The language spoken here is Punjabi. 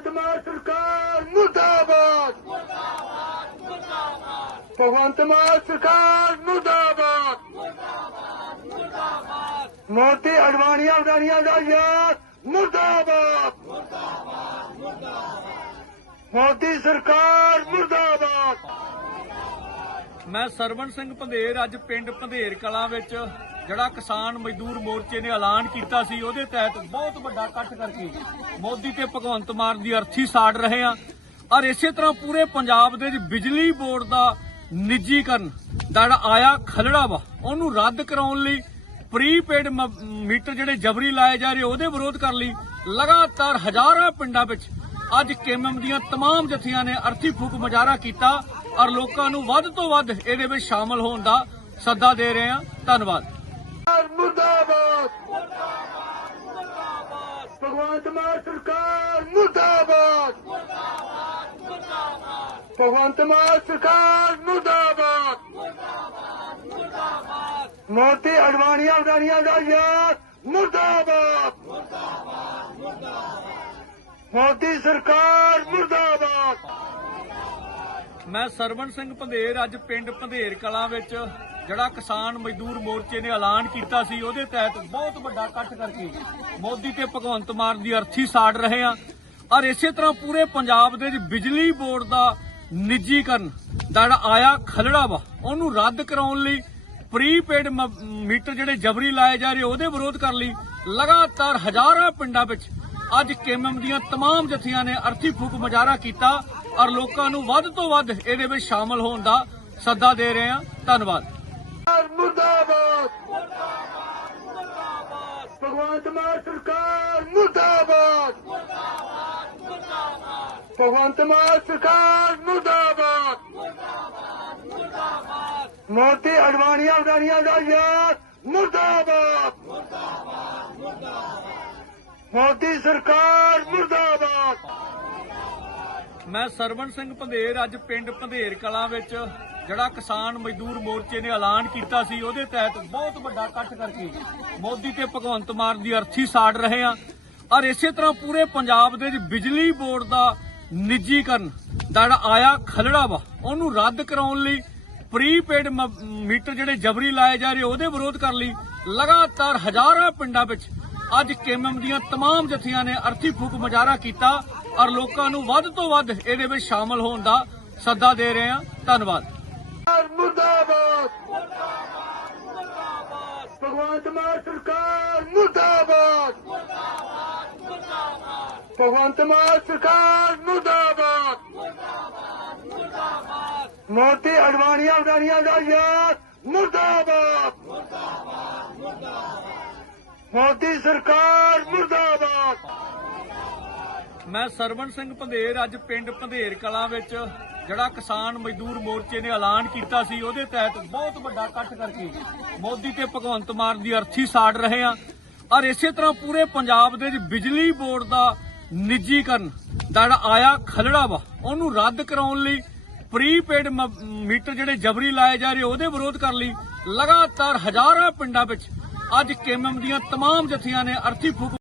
ਭਗਵੰਤ ਮਾਨ ਸਰਕਾਰ ਮੁਰਦਾਬਾਦ। ਭਗਵੰਤ ਮਾਨ ਸਰਕਾਰ ਮੁਰਦਾਬਾਦ। ਮੋਦੀ ਅਡਵਾਣੀਆਂ ਅਡਵਾਣੀਆਂ ਦਾ ਯਾਰ ਮੁਰਦਾਬਾਦ। ਮੋਦੀ ਸਰਕਾਰ ਮੁਰਦਾਬਾਦ। ਮੈਂ ਸਰਵਣ ਸਿੰਘ ਪੰਧੇਰ, ਅੱਜ ਪਿੰਡ ਪੰਧੇਰ ਕਲਾਂ ਵਿੱਚ ਜਿਹੜਾ ਕਿਸਾਨ ਮਜ਼ਦੂਰ ਮੋਰਚੇ ਨੇ ਐਲਾਨ ਕੀਤਾ ਸੀ ਉਹਦੇ ਤਹਿਤ ਬਹੁਤ ਵੱਡਾ ਇਕੱਠ ਕਰਕੇ ਮੋਦੀ ਤੇ ਭਗਵੰਤ ਮਾਨ ਦੀ ਅਰਥੀ ਸਾੜ ਰਹੇ ਆ ਔਰ ਇਸੇ ਤਰ੍ਹਾਂ ਪੂਰੇ ਪੰਜਾਬ ਦੇ ਵਿੱਚ ਬਿਜਲੀ ਬੋਰਡ ਦਾ ਨਿੱਜੀਕਰਨ ਦਾ ਜਿਹੜਾ ਆਇਆ ਖਲੜਾ ਵਾ ਉਹਨੂੰ ਰੱਦ ਕਰਾਉਣ ਲਈ ਪ੍ਰੀਪੇਡ ਮੀਟਰ ਜਿਹੜੇ ਜਬਰੀ ਲਾਏ ਜਾ ਰਹੇ ਉਹਦੇ ਵਿਰੋਧ ਕਰਨ ਲਈ ਲਗਾਤਾਰ ਹਜ਼ਾਰਾਂ ਪਿੰਡਾਂ ਵਿੱਚ ਅੱਜ ਕੇਐਮਐਮ ਦੀਆਂ तमाम ਜਥੀਆਂ ਨੇ ਅਰਥੀ ਫੂਕ ਮੁਜ਼ਾਹਰਾ ਕੀਤਾ ਔਰ ਲੋਕਾਂ ਨੂੰ ਵੱਧ ਤੋਂ ਵੱਧ ਇਹਦੇ ਵਿੱਚ ਸ਼ਾਮਲ ਹੋਣ ਦਾ ਸੱਦਾ ਦੇ ਰਹੇ ਹਾਂ ਧੰਨਵਾਦ ਮੁਰਦਾਬਾਦ! ਭਗਵੰਤ ਮਾਨ ਸਰਕਾਰ ਮੁਰਦਾਬਾਦ! ਭਗਵੰਤ ਮਾਨ ਸਰਕਾਰ ਮੁਰਦਾਬਾਦ! ਮੋਦੀ ਅਡਵਾਣੀਆਂ ਅਡਵਾਣੀਆਂ ਦਾ ਯਾਰ ਮੁਰਦਾਬਾਦ! ਮੋਦੀ ਸਰਕਾਰ ਮੁਰਦਾਬਾਦ! ਮੈਂ ਸਰਵਣ ਸਿੰਘ ਪੰਧੇਰ ਅੱਜ ਪਿੰਡ ਪੰਧੇਰ ਕਲਾਂ ਵਿੱਚ ਜਿਹੜਾ ਕਿਸਾਨ ਮਜ਼ਦੂਰ ਮੋਰਚੇ ਨੇ ਐਲਾਨ ਕੀਤਾ ਸੀ ਉਹਦੇ ਤਹਿਤ ਬਹੁਤ ਵੱਡਾ ਇਕੱਠ ਕਰਕੇ ਮੋਦੀ ਤੇ ਭਗਵੰਤ ਮਾਨ ਦੀ ਅਰਥੀ ਸਾੜ ਰਹੇ ਆ ਔਰ ਇਸੇ ਤਰ੍ਹਾਂ ਪੂਰੇ ਪੰਜਾਬ ਦੇ ਵਿੱਚ ਬਿਜਲੀ ਬੋਰਡ ਦਾ ਨਿੱਜੀਕਰਨ ਦਾ ਜਿਹੜਾ ਆਇਆ ਖਲੜਾ ਵਾ ਉਹਨੂੰ ਰੱਦ ਕਰਾਉਣ ਲਈ ਪ੍ਰੀਪੇਡ ਮੀਟਰ ਜਿਹੜੇ ਜਬਰੀ ਲਾਏ ਜਾ ਰਹੇ ਉਹਦੇ ਵਿਰੋਧ ਕਰਨ ਲਈ ਲਗਾਤਾਰ ਹਜ਼ਾਰਾਂ ਪਿੰਡਾਂ ਵਿੱਚ ਅੱਜ ਕੇਐਮਐਮ ਦੀਆਂ तमाम ਜਥੀਆਂ ਨੇ ਅਰਥੀ ਫੂਕ ਮੁਜ਼ਾਹਰਾ ਕੀਤਾ ਔਰ ਲੋਕਾਂ ਨੂੰ ਵੱਧ ਤੋਂ ਵੱਧ ਇਹਦੇ ਵਿੱਚ ਸ਼ਾਮਲ ਹੋਣ ਦਾ ਸੱਦਾ ਦੇ ਰਹੇ ਹਾਂ। ਧੰਨਵਾਦ। ਮੁਰਦਾਬਾਦ। ਭਗਵੰਤ ਮਾਨ ਸਰਕਾਰ ਮੁਰਦਾਬਾਦ। ਭਗਵੰਤ ਮਾਨ ਸਰਕਾਰ ਮੁਰਦਾਬਾਦ। ਮੋਦੀ ਅਡਵਾਣੀਆਂ ਅਡਾਣੀਆਂ ਦਾ ਯਾਰ ਮੁਰਦਾਬਾਦ। ਮੋਦੀ ਸਰਕਾਰ ਮੁਰਦਾਬਾਦ। ਮੈਂ ਸਰਵਣ ਸਿੰਘ ਪੰਧੇਰ ਅੱਜ ਪਿੰਡ ਪੰਧੇਰ ਕਲਾਂ ਵਿੱਚ ਜਿਹੜਾ ਕਿਸਾਨ ਮਜ਼ਦੂਰ ਮੋਰਚੇ ਨੇ ਐਲਾਨ ਕੀਤਾ ਸੀ ਉਹਦੇ ਤਹਿਤ ਬਹੁਤ ਵੱਡਾ ਇਕੱਠ ਕਰਕੇ ਮੋਦੀ ਤੇ ਭਗਵੰਤ ਮਾਨ ਦੀ ਅਰਥੀ ਸਾੜ ਰਹੇ ਆ ਔਰ ਇਸੇ ਤਰ੍ਹਾਂ ਪੂਰੇ ਪੰਜਾਬ ਦੇ ਵਿੱਚ ਬਿਜਲੀ ਬੋਰਡ ਦਾ ਨਿੱਜੀਕਰਨ ਦਾ ਜਿਹੜਾ ਆਇਆ ਖਲੜਾ ਵਾ ਉਹਨੂੰ ਰੱਦ ਕਰਾਉਣ ਲਈ ਪ੍ਰੀਪੇਡ ਮੀਟਰ ਜਿਹੜੇ ਜਬਰੀ ਲਾਏ ਜਾ ਰਹੇ ਉਹਦੇ ਵਿਰੋਧ ਕਰਨ ਲਈ ਲਗਾਤਾਰ ਹਜ਼ਾਰਾਂ ਪਿੰਡਾਂ ਵਿੱਚ ਅੱਜ ਕੇਐਮਐਮ ਦੀਆਂ तमाम ਜਥੀਆਂ ਨੇ ਅਰਥੀ ਫੂਕ ਮੁਜ਼ਾਹਰਾ ਕੀਤਾ ਔਰ ਲੋਕਾਂ ਨੂੰ ਵੱਧ ਤੋਂ ਵੱਧ ਇਹਦੇ ਵਿੱਚ ਸ਼ਾਮਲ ਹੋਣ ਦਾ ਸੱਦਾ ਦੇ ਰਹੇ ਹਾਂ। ਧੰਨਵਾਦ। ਮੁਰਦਾਬਾਦ। ਭਗਵੰਤ ਮਾਨ ਸਰਕਾਰ ਮੁਰਦਾਬਾਦ। ਭਗਵੰਤ ਮਾਨ ਸਰਕਾਰ ਮੁਰਦਾਬਾਦ। ਮੋਦੀ ਅਡਵਾਣੀਆਂ ਅਡਾਣੀਆਂ ਦਾ ਯਾਰ ਮੁਰਦਾਬਾਦ। ਮੋਦੀ ਸਰਕਾਰ ਮੁਰਦਾਬਾਦ। ਮੈਂ ਸਰਵਣ ਸਿੰਘ ਪੰਧੇਰ ਅੱਜ ਪਿੰਡ ਪੰਧੇਰ ਕਲਾਂ ਵਿੱਚ ਜਿਹੜਾ ਕਿਸਾਨ ਮਜ਼ਦੂਰ ਮੋਰਚੇ ਨੇ ਐਲਾਨ ਕੀਤਾ ਸੀ ਉਹਦੇ ਤਹਿਤ ਬਹੁਤ ਵੱਡਾ ਇਕੱਠ ਕਰਕੇ ਮੋਦੀ ਤੇ ਭਗਵੰਤ ਮਾਨ ਦੀ ਅਰਥੀ ਸਾੜ ਰਹੇ ਆ ਔਰ ਇਸੇ ਤਰ੍ਹਾਂ ਪੂਰੇ ਪੰਜਾਬ ਦੇ ਵਿੱਚ ਬਿਜਲੀ ਬੋਰਡ ਦਾ ਨਿੱਜੀਕਰਨ ਦਾ ਜਿਹੜਾ ਆਇਆ ਖਲੜਾ ਵਾ ਉਹਨੂੰ ਰੱਦ ਕਰਾਉਣ ਲਈ ਪ੍ਰੀਪੇਡ ਮੀਟਰ ਜਿਹੜੇ ਜਬਰੀ ਲਾਏ ਜਾ ਰਹੇ ਉਹਦੇ ਵਿਰੋਧ ਕਰਨ ਲਈ ਲਗਾਤਾਰ ਹਜ਼ਾਰਾਂ ਪਿੰਡਾਂ ਵਿੱਚ ਅੱਜ ਕੇਐਮਐਮ ਦੀਆਂ तमाम ਜਥੀਆਂ ਨੇ ਅਰਥੀ ਫੂਕ